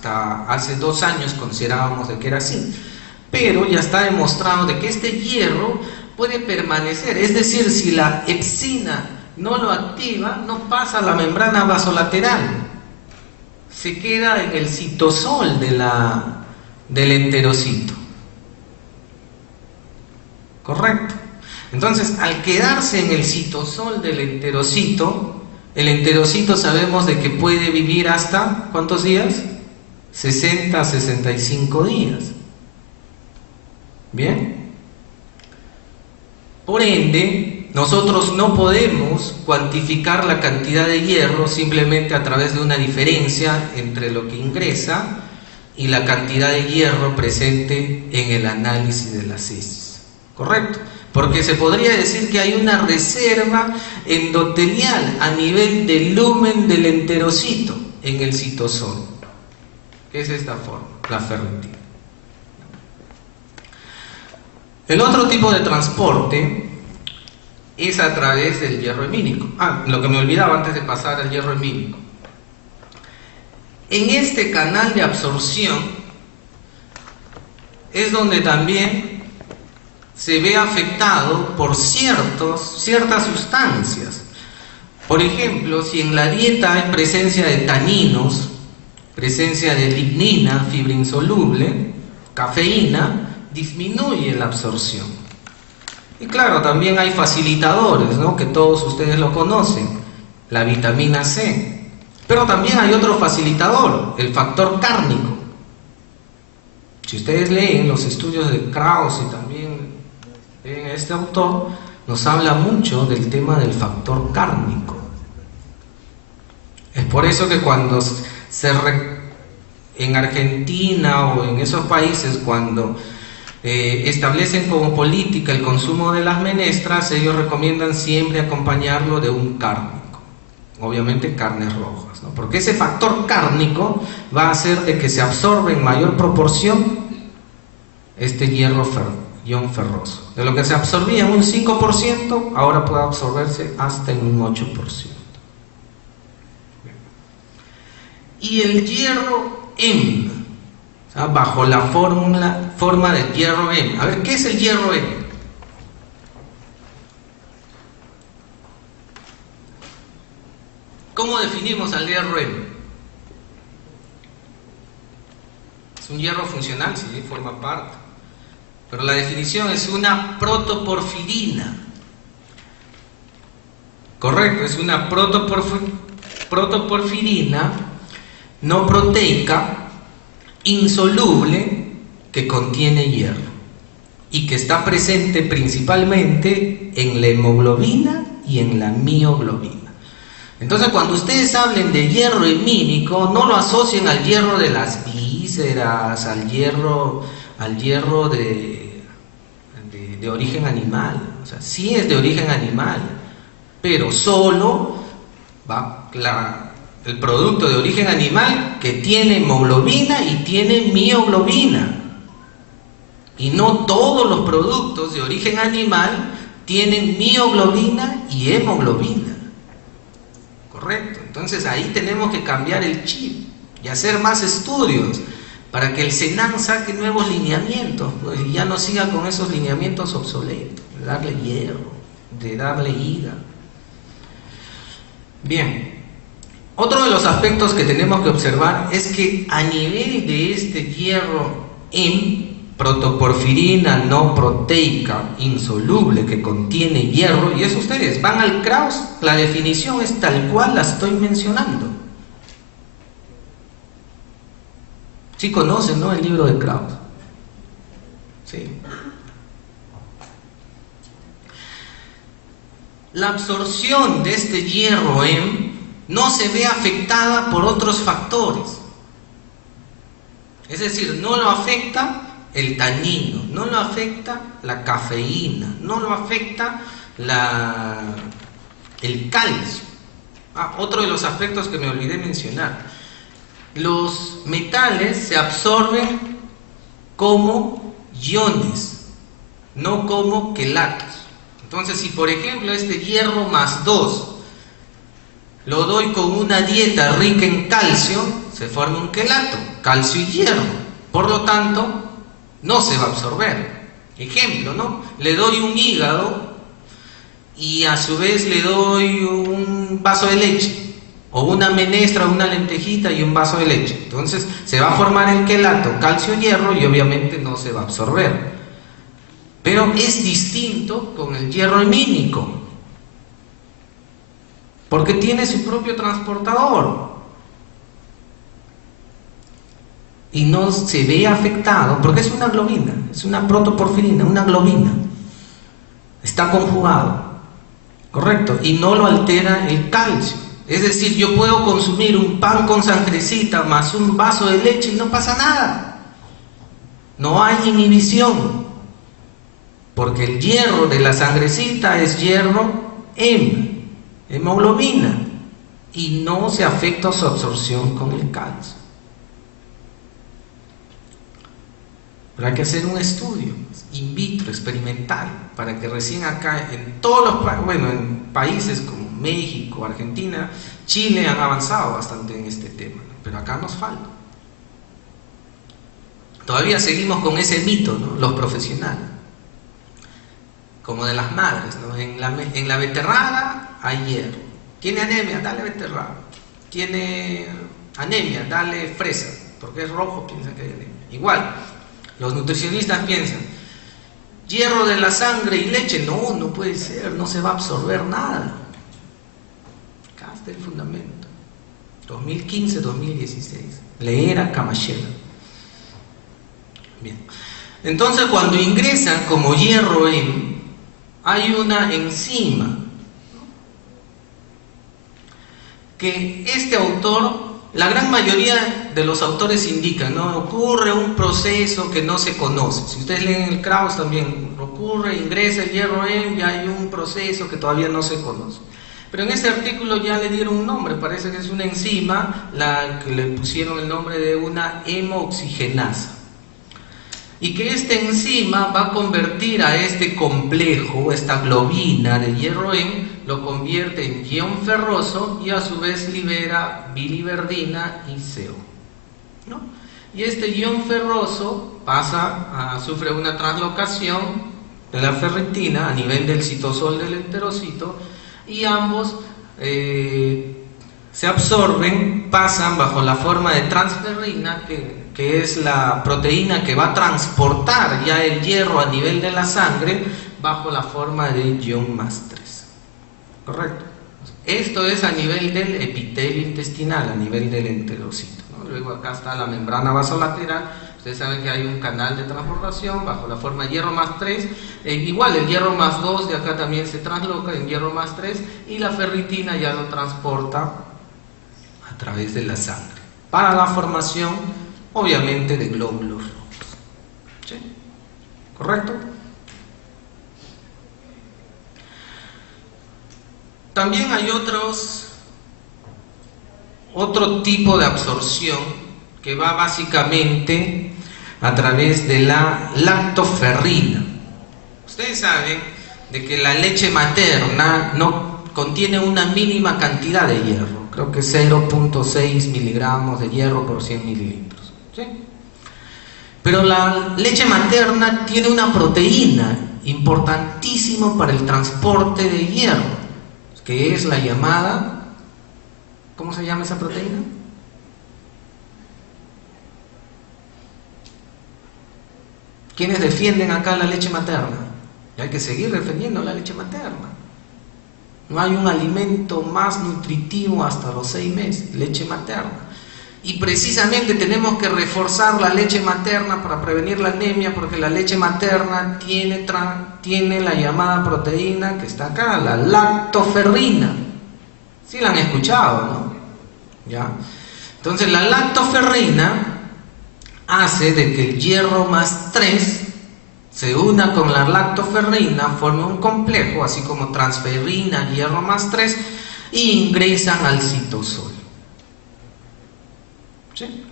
hasta hace 2 años considerábamos de que era así, pero ya está demostrado de que este hierro puede permanecer, es decir, si la epsina no lo activa, no pasa a la membrana vasolateral, se queda en el citosol del enterocito. ¿Correcto? Entonces, al quedarse en el citosol del enterocito, el enterocito sabemos de que puede vivir hasta, ¿cuántos días? 60 a 65 días. ¿Bien? Por ende, nosotros no podemos cuantificar la cantidad de hierro simplemente a través de una diferencia entre lo que ingresa y la cantidad de hierro presente en el análisis de las heces. ¿Correcto? Porque se podría decir que hay una reserva endotelial a nivel del lumen del enterocito en el citosol, que es esta forma, la ferritina. El otro tipo de transporte es a través del hierro hemínico. Lo que me olvidaba antes de pasar al hierro hemínico. En este canal de absorción es donde también se ve afectado por ciertas sustancias. Por ejemplo, si en la dieta hay presencia de taninos, presencia de lignina, fibra insoluble, cafeína, disminuye la absorción. Y claro, también hay facilitadores, ¿no?, que todos ustedes lo conocen, la vitamina C. Pero también hay otro facilitador, el factor cárnico. Si ustedes leen los estudios de Krauss y también leen a este autor, nos habla mucho del tema del factor cárnico. Es por eso que cuando en Argentina o en esos países, cuando establecen como política el consumo de las menestras, ellos recomiendan siempre acompañarlo de un cárnico, obviamente carnes rojas, ¿no? Porque ese factor cárnico va a hacer de que se absorba en mayor proporción este ion ferroso. De lo que se absorbía en un 5%, ahora puede absorberse hasta en un 8%. Y el hierro M, bajo la forma del hierro M. A ver, ¿qué es el hierro M? ¿Cómo definimos al hierro M? Es un hierro funcional, sí, forma parte. Pero la definición es una protoporfirina. Correcto, es una protoporfirina no proteica, insoluble, que contiene hierro y que está presente principalmente en la hemoglobina y en la mioglobina. Entonces, cuando ustedes hablen de hierro hemínico, no lo asocien al hierro de las vísceras, al hierro de origen animal. O sea, sí es de origen animal, pero solo el producto de origen animal que tiene hemoglobina y tiene mioglobina. Y no todos los productos de origen animal tienen mioglobina y hemoglobina. ¿Correcto? Entonces ahí tenemos que cambiar el chip y hacer más estudios para que el Senan saque nuevos lineamientos, pues, y ya no siga con esos lineamientos obsoletos, de darle hierro, de darle ida. Bien. Otro de los aspectos que tenemos que observar es que a nivel de este hierro M, protoporfirina no proteica insoluble que contiene hierro, y eso ustedes van al Krauss, la definición es tal cual la estoy mencionando. Sí conocen, ¿no?, el libro de Krauss. Sí. La absorción de este hierro M no se ve afectada por otros factores. Es decir, no lo afecta el tanino, no lo afecta la cafeína, no lo afecta el calcio. Otro de los aspectos que me olvidé mencionar. Los metales se absorben como iones, no como quelatos. Entonces, si por ejemplo este hierro más 2 lo doy con una dieta rica en calcio, se forma un quelato, calcio y hierro. Por lo tanto, no se va a absorber. Ejemplo, ¿no? Le doy un hígado y a su vez le doy un vaso de leche, o una menestra, una lentejita y un vaso de leche. Entonces se va a formar el quelato, calcio y hierro, y obviamente no se va a absorber. Pero es distinto con el hierro hemínico, porque tiene su propio transportador y no se ve afectado, porque es una globina, es una protoporfirina, una globina, está conjugado, correcto, y no lo altera el calcio. Es decir, yo puedo consumir un pan con sangrecita más un vaso de leche y no pasa nada, no hay inhibición, porque el hierro de la sangrecita es hierro hemoglobina, y no se afecta su absorción con el calcio. Pero hay que hacer un estudio in vitro, experimental, para que recién acá, en todos los en países como México, Argentina, Chile han avanzado bastante en este tema, ¿no? Pero acá nos falta. Todavía seguimos con ese mito, ¿no? Los profesionales, como de las madres, ¿no? En la beterraga hay hierro. ¿Tiene anemia? Dale beterraga. ¿Tiene anemia? Dale fresa, porque es rojo, piensa que hay anemia. Igual, los nutricionistas piensan, hierro de la sangre y leche, no puede ser, no se va a absorber nada. Acá está el fundamento. 2015-2016, leer a Camachela. Bien. Entonces, cuando ingresan como hierro hay una enzima que este autor, la gran mayoría de los autores indican, ¿no? Ocurre un proceso que no se conoce. Si ustedes leen el Krauss también, ingresa el hierro y hay un proceso que todavía no se conoce. Pero en este artículo ya le dieron un nombre, parece que es una enzima, la que le pusieron el nombre de una hemooxigenasa. Y que esta enzima va a convertir a este complejo, esta globina de hierro lo convierte en ion ferroso y a su vez libera biliverdina y CO, ¿no? Y este ion ferroso sufre una translocación de la ferritina a nivel del citosol del enterocito, y ambos se absorben, pasan bajo la forma de transferrina, que es la proteína que va a transportar ya el hierro a nivel de la sangre bajo la forma de ion más 3. ¿Correcto? Esto es a nivel del epitelio intestinal, a nivel del enterocito, ¿no? Luego acá está la membrana vasolateral. Ustedes saben que hay un canal de transportación bajo la forma de hierro más 3. Igual el hierro más 2 de acá también se transloca en hierro más 3, y la ferritina ya lo transporta a través de la sangre para la formación, obviamente, de glóbulos rojos. ¿Sí? ¿Correcto? También hay otro tipo de absorción que va básicamente a través de la lactoferrina. Ustedes saben de que la leche materna no contiene una mínima cantidad de hierro, creo que 0.6 miligramos de hierro por 100 mililitros. ¿Sí? Pero la leche materna tiene una proteína importantísima para el transporte de hierro, que es la llamada, ¿cómo se llama esa proteína? ¿Quiénes defienden acá la leche materna? Y hay que seguir defendiendo la leche materna. No hay un alimento más nutritivo hasta los 6 meses, leche materna. Y precisamente tenemos que reforzar la leche materna para prevenir la anemia, porque la leche materna tiene la llamada proteína que está acá, la lactoferrina. ¿Sí la han escuchado, no? ¿Ya? Entonces la lactoferrina hace de que el hierro más 3 se una con la lactoferrina, forma un complejo, así como transferrina, hierro más 3, y ingresan al citosol. ¿Sí?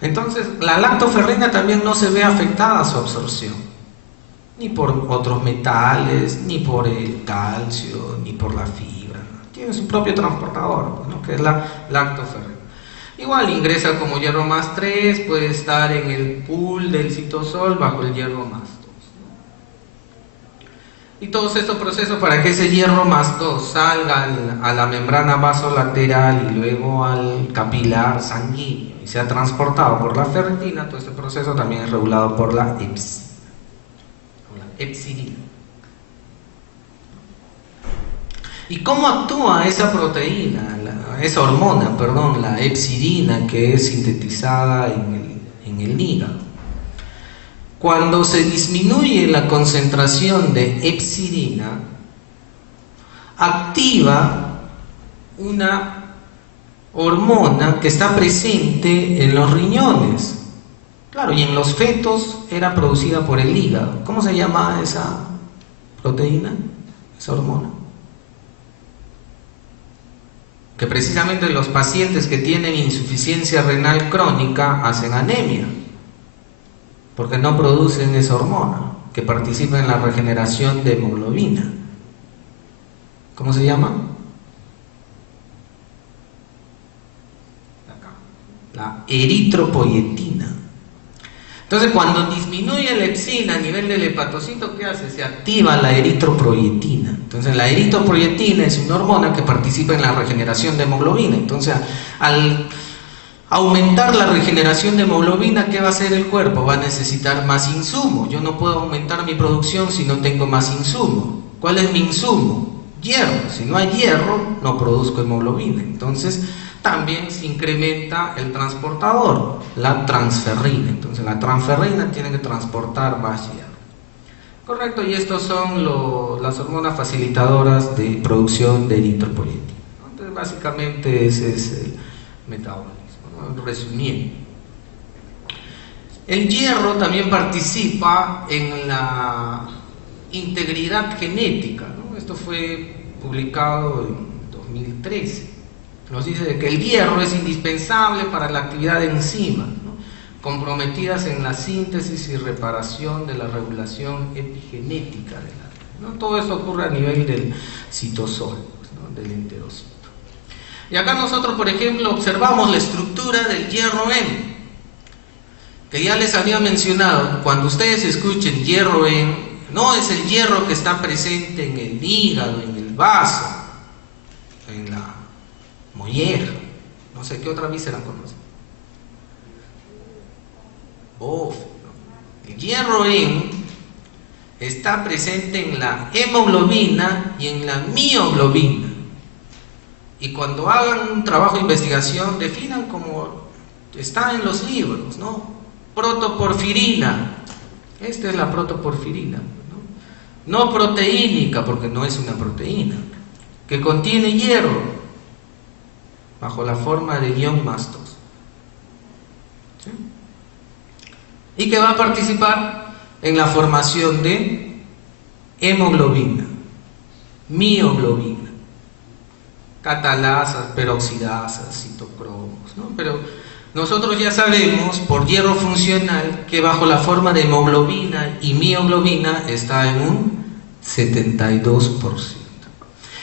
Entonces la lactoferrina también no se ve afectada a su absorción, ni por otros metales, ni por el calcio, ni por la fibra, ¿no? Tiene su propio transportador, ¿no? Que es la lactoferrina. Igual ingresa como hierro más 3, puede estar en el pool del citosol bajo el hierro más 2. Y todos estos procesos para que ese hierro más 2 salga a la membrana vasolateral y luego al capilar sanguíneo y sea transportado por la ferritina, todo este proceso también es regulado por la epsidina. ¿Y cómo actúa esa proteína, esa hormona, perdón, la epsidina, que es sintetizada en el hígado? Cuando se disminuye la concentración de epsidina, activa una hormona que está presente en los riñones. Claro, y en los fetos era producida por el hígado. ¿Cómo se llama esa proteína, esa hormona? Que precisamente los pacientes que tienen insuficiencia renal crónica hacen anemia, porque no producen esa hormona que participa en la regeneración de hemoglobina. ¿Cómo se llama? La eritropoyetina. Entonces, cuando disminuye la epsina a nivel del hepatocito, ¿qué hace? Se activa la eritropoyetina. Entonces, la eritropoyetina es una hormona que participa en la regeneración de hemoglobina. Entonces, al aumentar la regeneración de hemoglobina, ¿qué va a hacer el cuerpo? Va a necesitar más insumo. Yo no puedo aumentar mi producción si no tengo más insumo. ¿Cuál es mi insumo? Hierro. Si no hay hierro, no produzco hemoglobina. Entonces, también se incrementa el transportador, la transferrina. Entonces, la transferrina tiene que transportar más hierro. Correcto, y estos son las hormonas facilitadoras de producción de eritropoyetina. Entonces, básicamente ese es el metabolismo. Resumiendo, el hierro también participa en la integridad genética, ¿no? Esto fue publicado en 2013. Nos dice que el hierro es indispensable para la actividad de enzimas, ¿no?, comprometidas en la síntesis y reparación de la regulación epigenética del ADN, ¿no? Todo esto ocurre a nivel del citosol, ¿no?, del enterocito. Y acá nosotros, por ejemplo, observamos la estructura del hierro M, que ya les había mencionado. Cuando ustedes escuchen hierro M, no es el hierro que está presente en el hígado, en el vaso, en la mollera, no sé qué otra víscera conocen. El hierro M está presente en la hemoglobina y en la mioglobina. Y cuando hagan un trabajo de investigación, definan como está en los libros, ¿no? Protoporfirina. Esta es la protoporfirina, ¿no? No proteínica, porque no es una proteína, que contiene hierro bajo la forma de ion más 2. ¿Sí? Y que va a participar en la formación de hemoglobina, mioglobina, catalasas, peroxidasas, citocromos, ¿no? Pero nosotros ya sabemos por hierro funcional que bajo la forma de hemoglobina y mioglobina está en un 72%.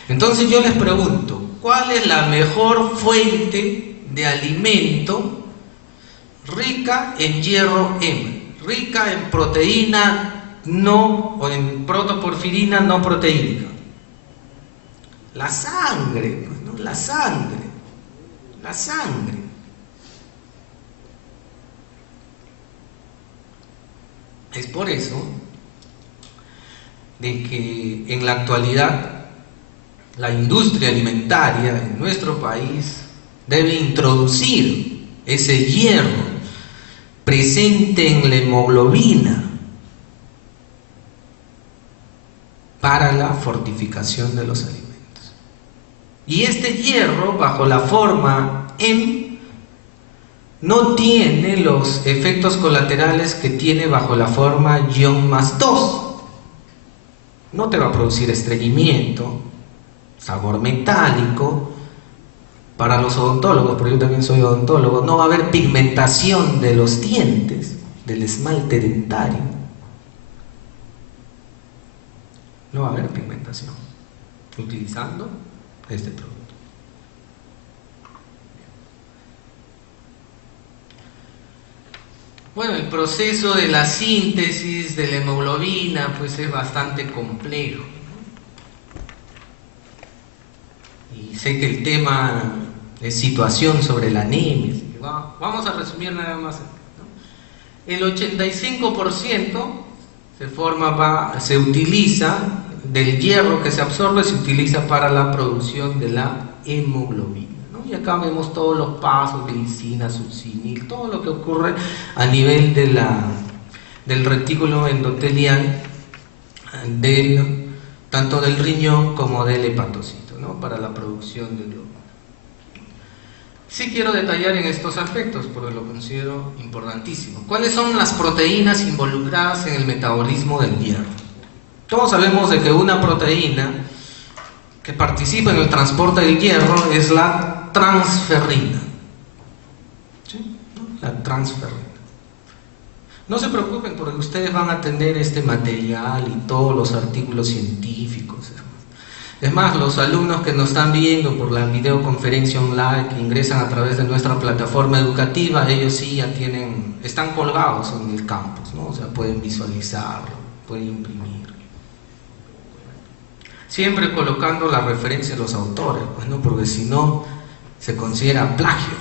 Entonces yo les pregunto, ¿cuál es la mejor fuente de alimento rica en hierro M, rica en proteína no, o en protoporfirina no proteínica? La sangre, ¿no? La sangre. Es por eso de que en la actualidad la industria alimentaria en nuestro país debe introducir ese hierro presente en la hemoglobina para la fortificación de los alimentos. Y este hierro, bajo la forma M, no tiene los efectos colaterales que tiene bajo la forma ion más 2. No te va a producir estreñimiento, sabor metálico. Para los odontólogos, porque yo también soy odontólogo, no va a haber pigmentación de los dientes, del esmalte dentario. No va a haber pigmentación utilizando este producto. Bueno, el proceso de la síntesis de la hemoglobina pues es bastante complejo. Y sé que el tema es situación sobre la anemia, así que vamos a resumir nada más, ¿no? El 85% se utiliza del hierro que se absorbe, se utiliza para la producción de la hemoglobina, ¿no? Y acá vemos todos los pasos, glicina, succinil, todo lo que ocurre a nivel del retículo endotelial tanto del riñón como del hepatocito, ¿no? Para la producción del glóbulo. Sí quiero detallar en estos aspectos porque lo considero importantísimo. ¿Cuáles son las proteínas involucradas en el metabolismo del hierro? Todos sabemos de que una proteína que participa en el transporte del hierro es la transferrina. ¿Sí? La transferrina. No se preocupen porque ustedes van a tener este material y todos los artículos científicos. Es más, los alumnos que nos están viendo por la videoconferencia online, que ingresan a través de nuestra plataforma educativa, ellos sí ya están colgados en el campus, ¿no? O sea, pueden visualizarlo, pueden imprimir. Siempre colocando la referencia de los autores, pues, ¿no? Porque si no, se considera plagio,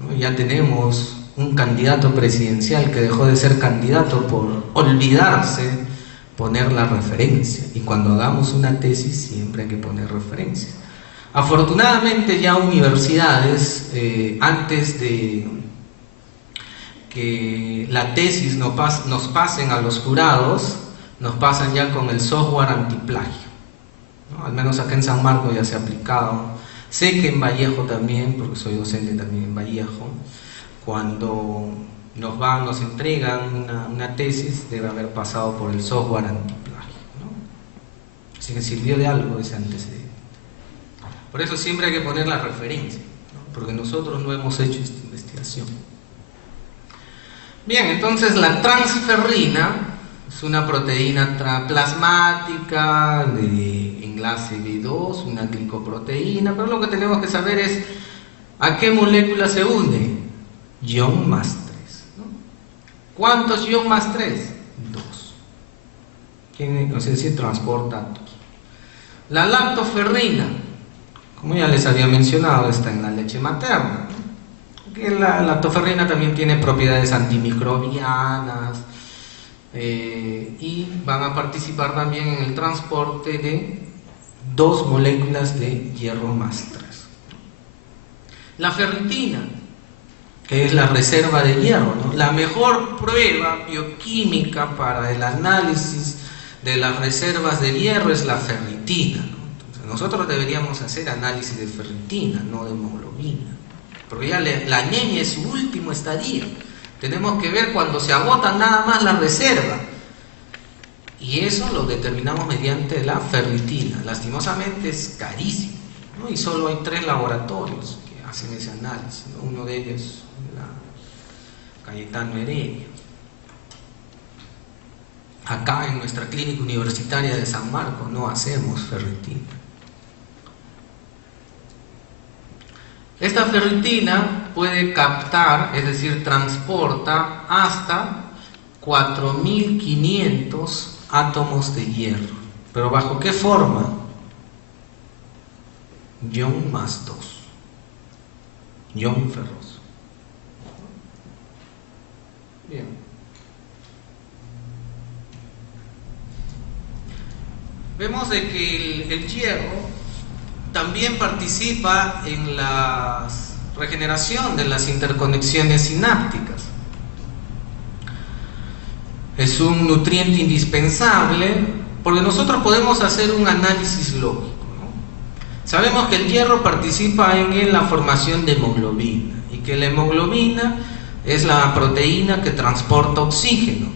¿no? Ya tenemos un candidato presidencial que dejó de ser candidato por olvidarse poner la referencia, y cuando hagamos una tesis siempre hay que poner referencia. Afortunadamente ya universidades, antes de que la tesis nos pasen a los jurados, nos pasan ya con el software antiplagio, ¿no? Al menos acá en San Marcos ya se ha aplicado. Sé que en Vallejo también, porque soy docente también en Vallejo, cuando nos entregan una tesis, debe haber pasado por el software antiplagio, ¿no? Así que sirvió de algo ese antecedente. Por eso siempre hay que poner la referencia, ¿no? Porque nosotros no hemos hecho esta investigación. Bien, entonces la transferrina es una proteína plasmática de enlace B2, una glicoproteína, pero lo que tenemos que saber es a qué molécula se une. Ion más 3, ¿no? ¿Cuántos ion más 3? 2. No sé si transporta 2. La lactoferrina, como ya les había mencionado, está en la leche materna, ¿no? Que la lactoferrina también tiene propiedades antimicrobianas y van a participar también en el transporte de 2 moléculas de hierro más 3. La ferritina, que es la reserva de hierro, ¿no? La mejor prueba bioquímica para el análisis de las reservas de hierro es la ferritina, ¿no? Entonces, nosotros deberíamos hacer análisis de ferritina, no de hemoglobina, porque ya la anemia es su último estadio. Tenemos que ver cuando se agota nada más la reserva, y eso lo determinamos mediante la ferritina. Lastimosamente es carísimo, ¿no? Y solo hay 3 laboratorios que hacen ese análisis, ¿no? Uno de ellos, Cayetano Heredia. Acá en nuestra clínica universitaria de San Marcos no hacemos ferritina. Esta ferritina puede captar, es decir, transporta hasta 4500 átomos de hierro. ¿Pero bajo qué forma? Ion más 2. Ion ferroso. Bien. Vemos de que el hierro también participa en la regeneración de las interconexiones sinápticas. Es un nutriente indispensable porque nosotros podemos hacer un análisis lógico, ¿no? Sabemos que el hierro participa en la formación de hemoglobina y que la hemoglobina es la proteína que transporta oxígeno.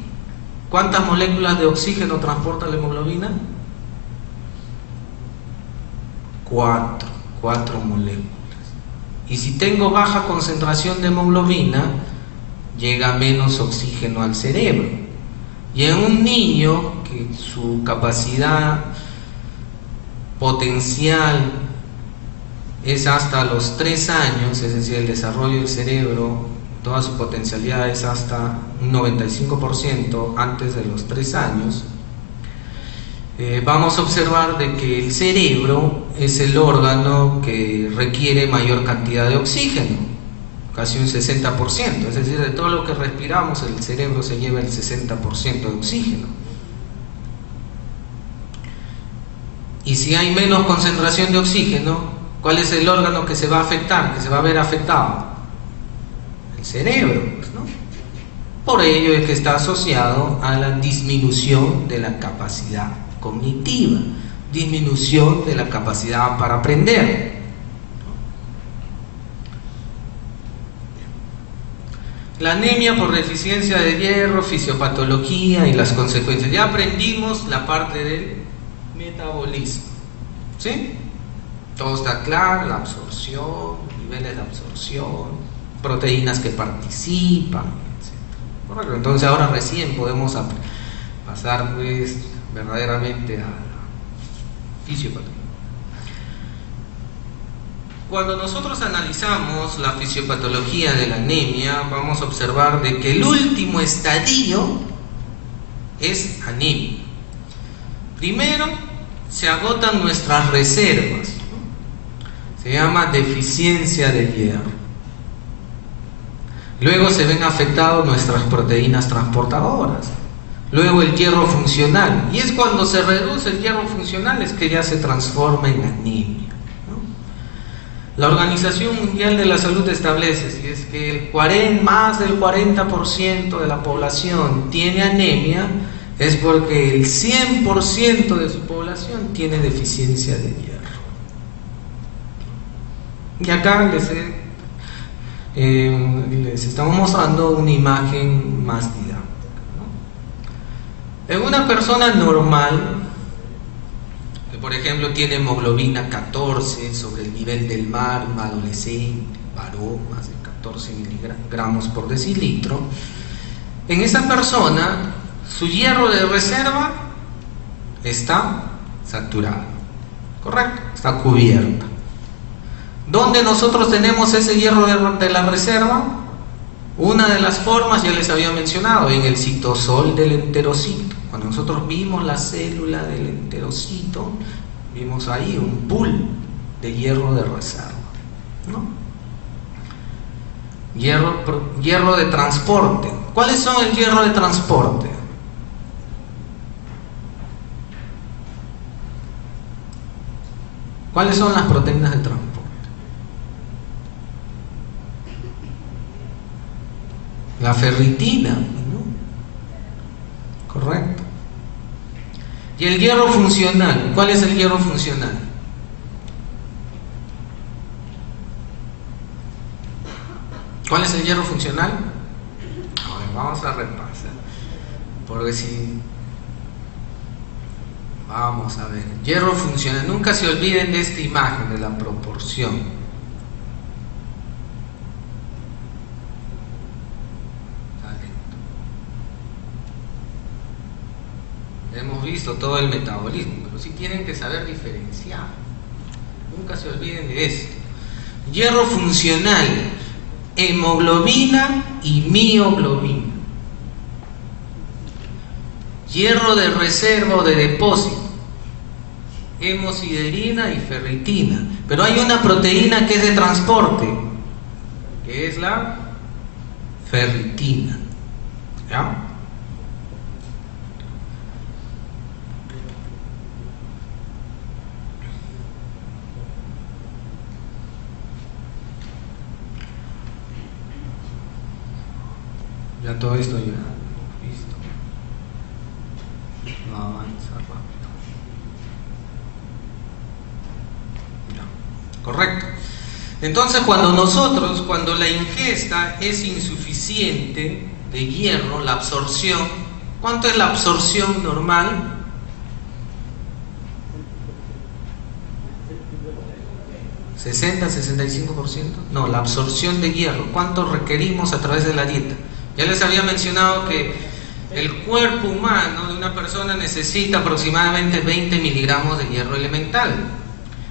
¿Cuántas moléculas de oxígeno transporta la hemoglobina? 4 moléculas. Y si tengo baja concentración de hemoglobina, llega menos oxígeno al cerebro. Y en un niño que su capacidad potencial es hasta los 3 años, es decir, el desarrollo del cerebro toda su potencialidad es hasta un 95% antes de los 3 años, vamos a observar de que el cerebro es el órgano que requiere mayor cantidad de oxígeno, casi un 60%, es decir, de todo lo que respiramos el cerebro se lleva el 60% de oxígeno. Y si hay menos concentración de oxígeno, ¿cuál es el órgano que se va a afectar, que se va a ver afectado? El cerebro, ¿no? Por ello es que está asociado a la disminución de la capacidad cognitiva, disminución de la capacidad para aprender. La anemia por deficiencia de hierro, fisiopatología y las consecuencias. Ya aprendimos la parte del metabolismo, ¿sí? Todo está claro, la absorción, niveles de absorción, proteínas que participan, etc. Correcto. Entonces ahora recién podemos pasar pues verdaderamente a la fisiopatología. Cuando nosotros analizamos la fisiopatología de la anemia, vamos a observar de que el último estadio es anemia. Primero, se agotan nuestras reservas, ¿no? Se llama deficiencia de hierro. Luego se ven afectadas nuestras proteínas transportadoras. Luego el hierro funcional. Y es cuando se reduce el hierro funcional es que ya se transforma en anemia, ¿no? La Organización Mundial de la Salud establece si es que más del 40% de la población tiene anemia, es porque el 100% de su población tiene deficiencia de hierro. Y acá les estamos mostrando una imagen más didáctica, ¿no? En una persona normal, que por ejemplo tiene hemoglobina 14 sobre el nivel del mar, un adolescente, varón, más de 14 miligramos por decilitro, en esa persona su hierro de reserva está saturado, ¿correcto? Está cubierto. ¿Dónde nosotros tenemos ese hierro de la reserva? Una de las formas ya les había mencionado, en el citosol del enterocito. Cuando nosotros vimos la célula del enterocito, vimos ahí un pool de hierro de reserva, ¿no? Hierro de transporte. ¿Cuáles son el hierro de transporte? ¿Cuáles son las proteínas de transporte? La ferritina, ¿no? Correcto. Y el hierro funcional, ¿cuál es el hierro funcional? ¿Cuál es el hierro funcional? A ver, vamos a repasar, porque si vamos a ver, hierro funcional, nunca se olviden de esta imagen de la proporción. Hemos visto todo el metabolismo, pero sí tienen que saber diferenciar. Nunca se olviden de esto. Hierro funcional, hemoglobina y mioglobina. Hierro de reserva o de depósito, hemosiderina y ferritina. Pero hay una proteína que es de transporte, que es la ferritina, ¿ya? Ya todo esto ya listo. No avanza rápido. Ya. Correcto. Entonces cuando la ingesta es insuficiente de hierro, la absorción, ¿cuánto es la absorción normal? ¿60-65%? No, la absorción de hierro, ¿cuánto requerimos a través de la dieta? Ya les había mencionado que el cuerpo humano de una persona necesita aproximadamente 20 miligramos de hierro elemental.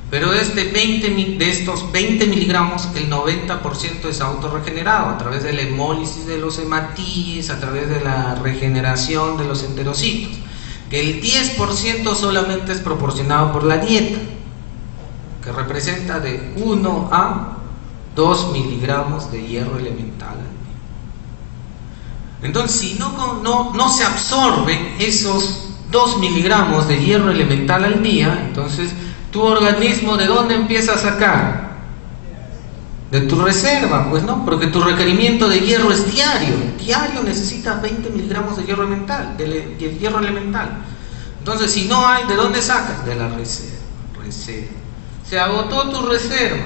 Pero de estos 20 miligramos, el 90% es autorregenerado a través de la hemólisis de los hematíes, a través de la regeneración de los enterocitos. Que el 10% solamente es proporcionado por la dieta, que representa de 1 a 2 miligramos de hierro elemental. Entonces, si no se absorben esos 2 miligramos de hierro elemental al día, entonces tu organismo, ¿de dónde empieza a sacar? De tu reserva, pues no, porque tu requerimiento de hierro es diario. Diario necesitas 20 miligramos de hierro elemental. Entonces, si no hay, ¿de dónde sacas? De la reserva. Se agotó tu reserva.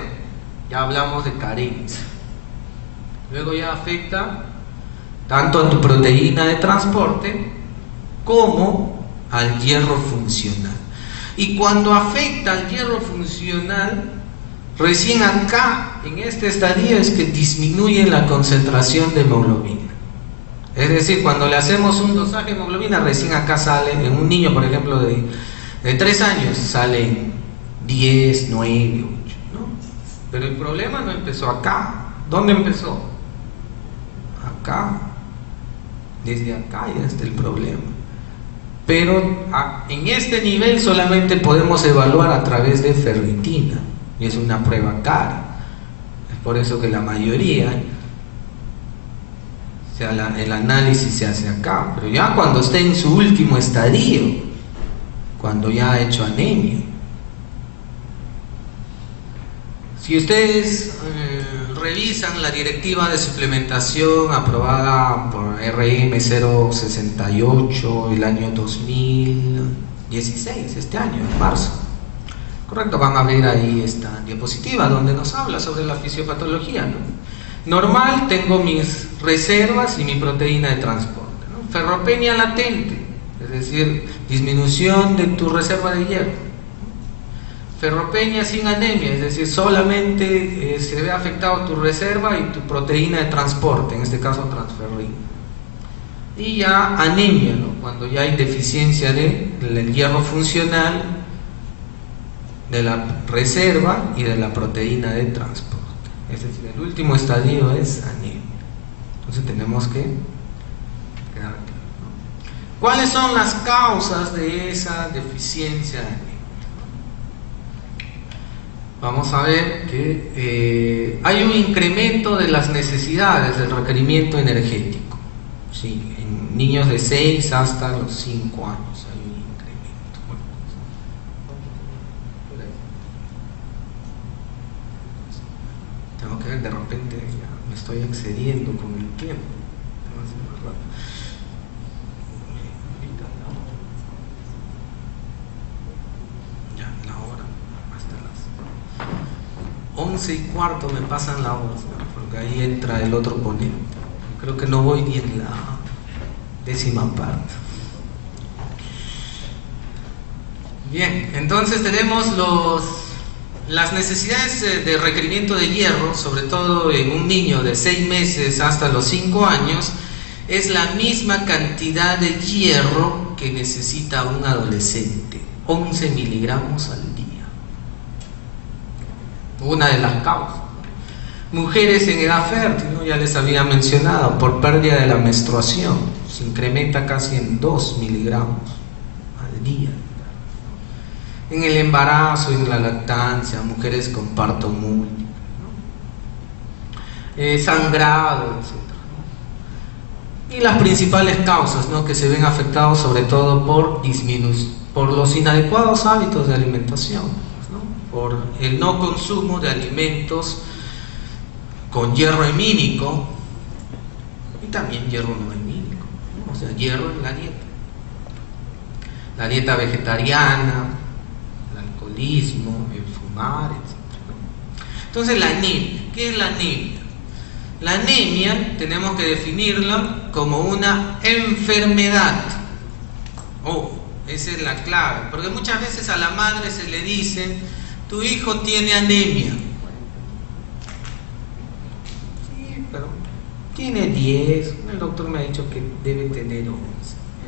Ya hablamos de carencia. Luego ya afecta tanto a tu proteína de transporte como al hierro funcional. Y cuando afecta al hierro funcional, recién acá, en este estadio, es que disminuye la concentración de hemoglobina. Es decir, cuando le hacemos un dosaje de hemoglobina, recién acá sale, en un niño, por ejemplo, de 3 años, salen 10, 9, 8, ¿no? Pero el problema no empezó acá. ¿Dónde empezó? Acá. Desde acá ya está el problema. Pero en este nivel solamente podemos evaluar a través de ferritina, y es una prueba cara. Es por eso que la mayoría, el análisis se hace acá, pero ya cuando esté en su último estadio, cuando ya ha hecho anemia. Si ustedes revisan la directiva de suplementación aprobada por RM 068 el año 2016, este año, en marzo, correcto, van a ver ahí esta diapositiva donde nos habla sobre la fisiopatología, ¿no? Normal, tengo mis reservas y mi proteína de transporte, ¿no? Ferropenia latente, es decir, disminución de tu reserva de hierro. Ferropenia sin anemia, es decir, solamente se ve afectado tu reserva y tu proteína de transporte, en este caso transferrina. Y ya anemia, ¿no? Cuando ya hay deficiencia del hierro funcional, de la reserva y de la proteína de transporte. Es decir, el último estadio es anemia. Entonces tenemos que quedar claro, ¿no? ¿Cuáles son las causas de esa deficiencia de anemia? Vamos a ver que hay un incremento de las necesidades del requerimiento energético. Sí, en niños de 6 hasta los 5 años hay un incremento. Tengo que ver, de repente ya me estoy excediendo con el tiempo. Tengo que hacer más rápido. Ya, la hora, hasta las 11:15 me pasan la hora, ¿no? Porque ahí entra el otro ponente. Creo que no voy ni en la 10ª parte. Bien, entonces tenemos las necesidades de requerimiento de hierro, sobre todo en un niño de 6 meses hasta los 5 años, es la misma cantidad de hierro que necesita un adolescente, 11 miligramos al día. Una de las causas. Mujeres en edad fértil, ¿no? Ya les había mencionado, por pérdida de la menstruación, se incrementa casi en 2 miligramos al día. En el embarazo, en la lactancia, mujeres con parto múltiple, ¿no? Sangrado, etc., ¿no? Y las principales causas, ¿no?, que se ven afectados sobre todo por los inadecuados hábitos de alimentación, ¿no? Por el no consumo de alimentos con hierro hemínico y también hierro no hemínico, ¿no? O sea, hierro en la dieta vegetariana, el alcoholismo, el fumar, etc., ¿no? Entonces, la anemia, ¿qué es la anemia? La anemia tenemos que definirla como una enfermedad. Esa es la clave, porque muchas veces a la madre se le dice: tu hijo tiene anemia. Sí, pero tiene 10, el doctor me ha dicho que debe tener 11.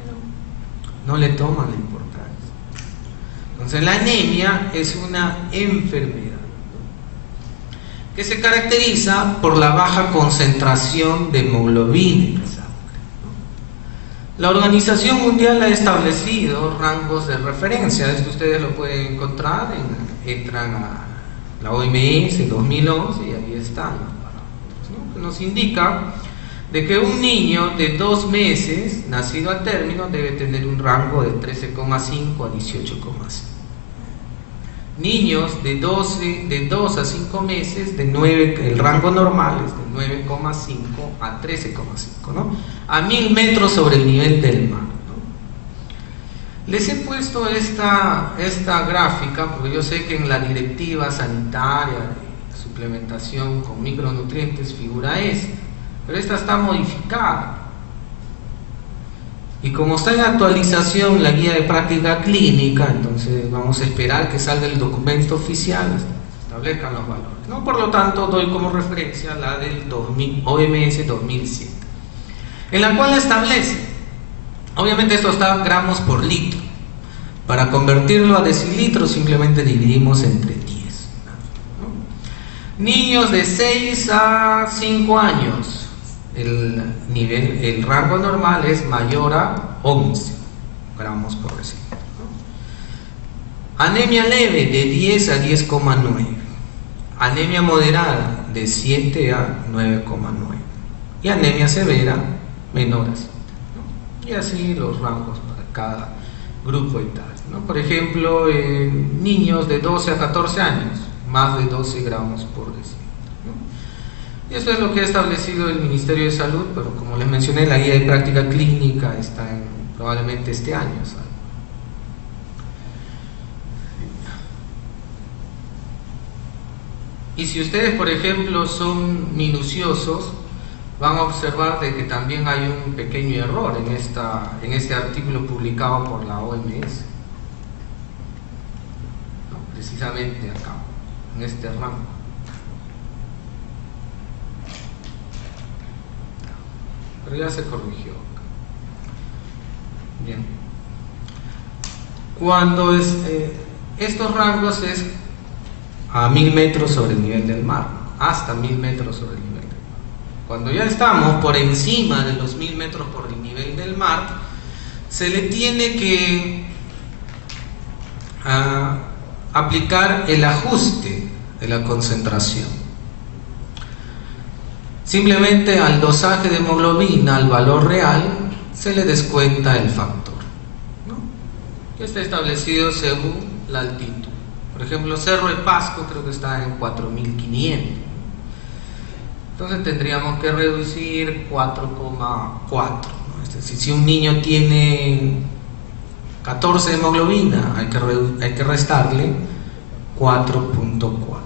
Pero no le toman la importancia. Entonces la anemia es una enfermedad que se caracteriza por la baja concentración de hemoglobina en la sangre. La Organización Mundial ha establecido rangos de referencia. Esto ustedes lo pueden encontrar, entran a la OMS 2011 y ahí están los parámetros, ¿no? Nos indica de que un niño de 2 meses, nacido a término, debe tener un rango de 13,5 a 18,5. Niños de 2 a 5 meses, el rango normal es de 9,5 a 13,5, ¿no? A 1000 metros sobre el nivel del mar, ¿no? Les he puesto esta gráfica porque yo sé que en la directiva sanitaria de suplementación con micronutrientes figura esta, pero esta está modificada. Y como está en actualización la guía de práctica clínica, entonces vamos a esperar que salga el documento oficial, establezcan los valores, ¿no? Por lo tanto, doy como referencia la del OMS 2007, en la cual establece, obviamente esto está gramos por litro, para convertirlo a decilitros simplemente dividimos entre 10, ¿no? Niños de 6 a 5 años, el rango normal es mayor a 11 gramos por decilitro, ¿no? Anemia leve de 10 a 10,9, anemia moderada de 7 a 9,9 y anemia severa menor a 7, ¿no? Y así los rangos para cada grupo etario, ¿no? Por ejemplo, niños de 12 a 14 años, más de 12 gramos por decilitro. Y esto es lo que ha establecido el Ministerio de Salud, pero como les mencioné, la guía de práctica clínica está probablemente este año, ¿sabes? Y si ustedes, por ejemplo, son minuciosos, van a observar de que también hay un pequeño error en este artículo publicado por la OMS, ¿no? Precisamente acá, en este rango. Pero ya se corrigió. Bien. Cuando estos rangos es a 1000 metros sobre el nivel del mar, hasta 1000 metros sobre el nivel del mar. Cuando ya estamos por encima de los 1000 metros por el nivel del mar, se le tiene que aplicar el ajuste de la concentración. Simplemente al dosaje de hemoglobina, al valor real, se le descuenta el factor, ¿no? Que está establecido según la altitud. Por ejemplo, Cerro de Pasco creo que está en 4500. Entonces tendríamos que reducir 4,4, ¿no? Es decir, si un niño tiene 14 de hemoglobina, hay que restarle 4,4.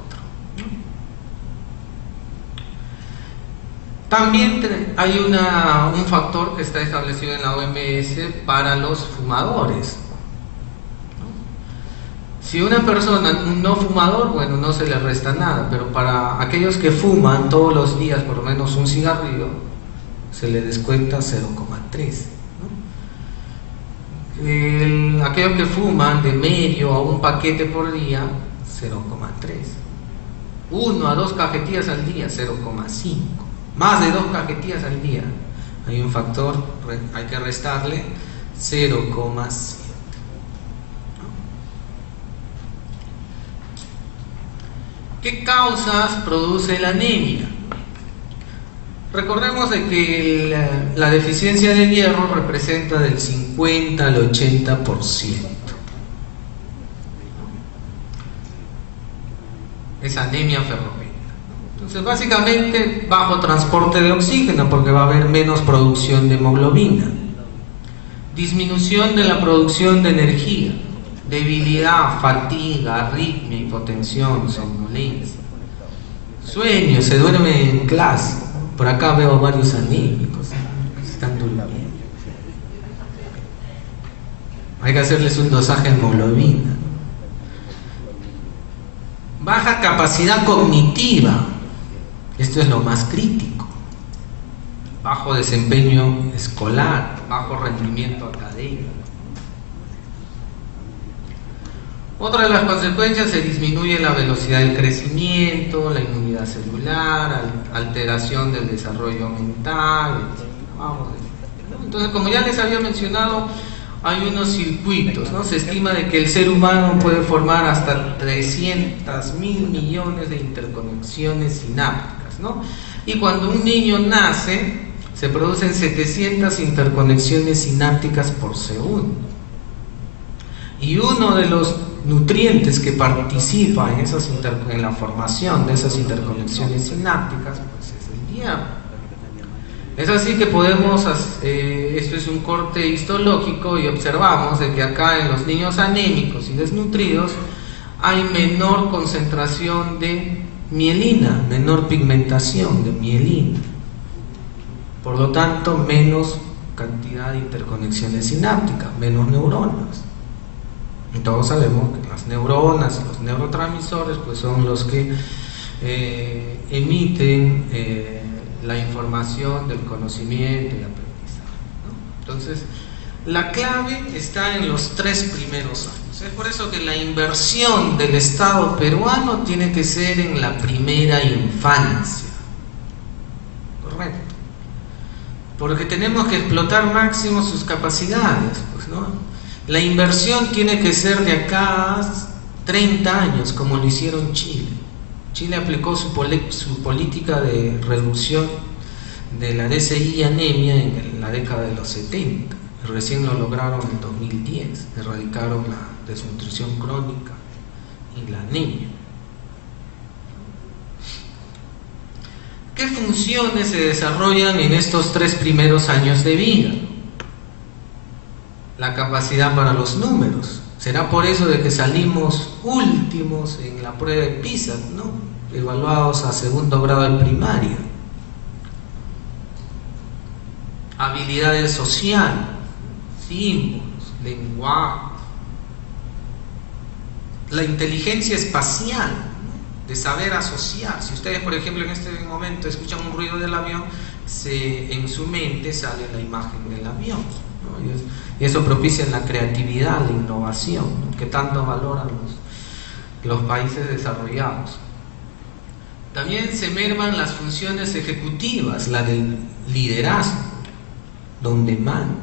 También hay un factor que está establecido en la OMS para los fumadores, ¿no? Si una persona no fumador, bueno, no se le resta nada, pero para aquellos que fuman todos los días por lo menos un cigarrillo, se le descuenta 0,3, ¿no? Aquellos que fuman de medio a un paquete por día, 0,3. 1 a 2 cajetillas al día, 0,5. Más de 2 cajetillas al día, hay un factor, hay que restarle 0,7. ¿Qué causas produce la anemia? Recordemos de que la deficiencia de hierro representa del 50 al 80%. Es anemia ferropenía. Entonces, básicamente, bajo transporte de oxígeno, porque va a haber menos producción de hemoglobina, disminución de la producción de energía, debilidad, fatiga, arritmia, hipotensión, somnolencia, sueño, se duerme en clase. Por acá veo varios anémicos que están durmiendo. Hay que hacerles un dosaje de hemoglobina. Baja capacidad cognitiva. Esto es lo más crítico. Bajo desempeño escolar, bajo rendimiento académico. Otra de las consecuencias, se disminuye la velocidad del crecimiento, la inmunidad celular, alteración del desarrollo mental, etc. Vamos, ¿no? Entonces, como ya les había mencionado, hay unos circuitos, ¿no? Se estima de que el ser humano puede formar hasta 300.000 millones de interconexiones sinápticas, ¿no? Y cuando un niño nace, se producen 700 interconexiones sinápticas por segundo. Y uno de los nutrientes que participa en la formación de esas interconexiones sinápticas, pues es el hierro. Es así que podemos, esto es un corte histológico, y observamos de que acá en los niños anémicos y desnutridos hay menor concentración de mielina, menor pigmentación de mielina. Por lo tanto, menos cantidad de interconexiones sinápticas, menos neuronas. Y todos sabemos que las neuronas y los neurotransmisores pues son los que emiten la información del conocimiento y aprendizaje, ¿no? Entonces, la clave está en los 3 primeros años. Es por eso que la inversión del Estado peruano tiene que ser en la primera infancia. Correcto. Porque tenemos que explotar máximo sus capacidades, pues, ¿no? La inversión tiene que ser de acá a 30 años, como lo hicieron Chile. Chile aplicó su política de reducción de la DCI y anemia en la década de los 70. Recién lo lograron en 2010. Erradicaron la desnutrición crónica y la anemia. ¿Qué funciones se desarrollan en estos 3 primeros años de vida? La capacidad para los números. Será por eso de que salimos últimos en la prueba de PISA, ¿no? Evaluados a 2º grado de primaria. Habilidades sociales, símbolos, lenguaje. La inteligencia espacial, ¿no? De saber asociar. Si ustedes, por ejemplo, en este momento escuchan un ruido del avión, en su mente sale la imagen del avión, ¿no? Y eso propicia la creatividad, la innovación, ¿no? Que tanto valoran los países desarrollados. También se merman las funciones ejecutivas, la del liderazgo, donde manda.